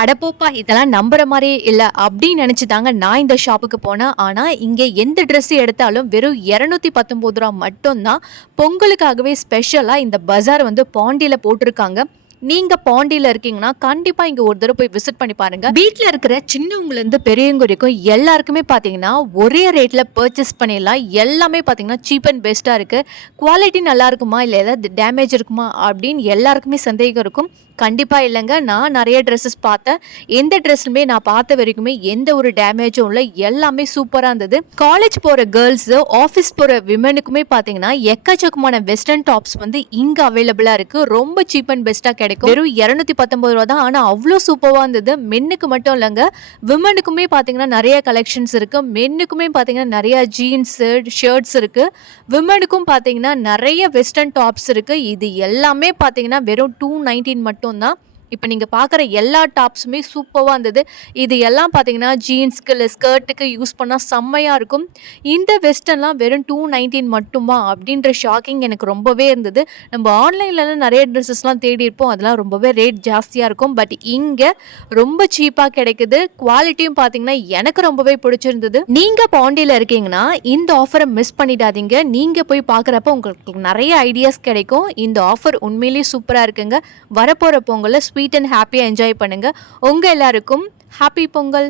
அடப்போப்பா இதெல்லாம் நம்புற மாதிரியே இல்லை அப்படின்னு நினச்சி தாங்க நான் இந்த ஷாப்புக்கு போனேன். ஆனால் இங்கே எந்த ட்ரெஸ் எடுத்தாலும் வெறும் இரநூத்தி பத்தொம்போது ரூபா மட்டும்தான். பொங்கலுக்காகவே ஸ்பெஷலாக இந்த பஜார் வந்து பாண்டியில் போட்டிருக்காங்க. நீங்க பாண்டியில இருக்கீங்கன்னா கண்டிப்பா இங்க ஒரு தடவை போய் விசிட் பண்ணி பாருங்க. வீட்டில் இருக்கிற சின்னவங்கல இருந்து பெரியவங்க வரைக்கும் எல்லாருக்குமே பாத்தீங்கன்னா ஒரே ரேட்ல பர்ச்சேஸ் பண்ணிடலாம். எல்லாமே பாத்தீங்கன்னா சீப் அண்ட் பெஸ்டா இருக்கு. குவாலிட்டி நல்லா இருக்குமா? இல்ல ஏதாவது டேமேஜ் இருக்குமா? அப்படின்னு எல்லாருக்குமே சந்தேகம் இருக்கும். கண்டிப்பா இல்லைங்க. நான் நிறைய ட்ரெஸ்ஸஸ் பார்த்தேன். எந்த ட்ரெஸ்லுமே நான் பார்த்த வரைக்குமே எந்த ஒரு டேமேஜும் இல்லை. எல்லாமே சூப்பராக இருந்தது. காலேஜ் போகிற கேர்ள்ஸு ஆஃபீஸ் போகிற விமனுக்குமே பார்த்தீங்கன்னா எக்கச்சக்கமான வெஸ்டர்ன் டாப்ஸ் வந்து இங்கே அவைலபிளாக இருக்குது ரொம்ப சீப் அண்ட் பெஸ்ட்டாக கிடைக்கும் வெறும் இரநூத்தி பத்தொன்பது ரூபா தான். ஆனால் அவ்வளோ சூப்பராக இருந்தது. மென்னுக்கு மட்டும் இல்லைங்க. விமனுக்குமே பார்த்தீங்கன்னா நிறைய கலெக்ஷன்ஸ் இருக்குது மென்னுக்குமே பார்த்தீங்கன்னா நிறைய ஜீன்ஸு ஷர்ட்ஸ் இருக்குது விமனுக்கும் பார்த்தீங்கன்னா நிறைய வெஸ்டர்ன் டாப்ஸ் இருக்குது இது எல்லாமே பார்த்தீங்கன்னா வெறும் டூ நைன்டீன் மட்டும்தான் இப்போ நீங்கள் பார்க்குற எல்லா டாப்ஸுமே சூப்பராக இருந்தது. இது எல்லாம் பார்த்தீங்கன்னா ஜீன்ஸ்க்கு இல்லை ஸ்கர்ட்டுக்கு யூஸ் பண்ணால் செம்மையாக இருக்கும். இந்த வெஸ்டர்ன்லாம் வெறும் டூ நைன்டீன் மட்டுமா? அப்படின்ற ஷாக்கிங் எனக்கு ரொம்பவே இருந்தது. நம்ம ஆன்லைன்லலாம் நிறைய ட்ரெஸ்ஸஸ்லாம் தேடி இருப்போம். அதெல்லாம் ரொம்பவே ரேட் ஜாஸ்தியாக இருக்கும். பட் இங்கே ரொம்ப சீப்பாக கிடைக்குது. குவாலிட்டியும் பார்த்தீங்கன்னா எனக்கு ரொம்பவே பிடிச்சிருந்தது. நீங்கள் பாண்டியில் இருக்கீங்கன்னா இந்த ஆஃபரை மிஸ் பண்ணிடாதீங்க. நீங்கள் போய் பார்க்குறப்ப உங்களுக்கு நிறைய ஐடியாஸ் கிடைக்கும். இந்த ஆஃபர் உண்மையிலேயே சூப்பராக இருக்குங்க. வரப்போகிற பொங்கலை ஸ்வீட் அண்ட் ஹாப்பியாக என்ஜாய் பண்ணுங்கள் உங்கள் எல்லாருக்கும் ஹாப்பி பொங்கல்.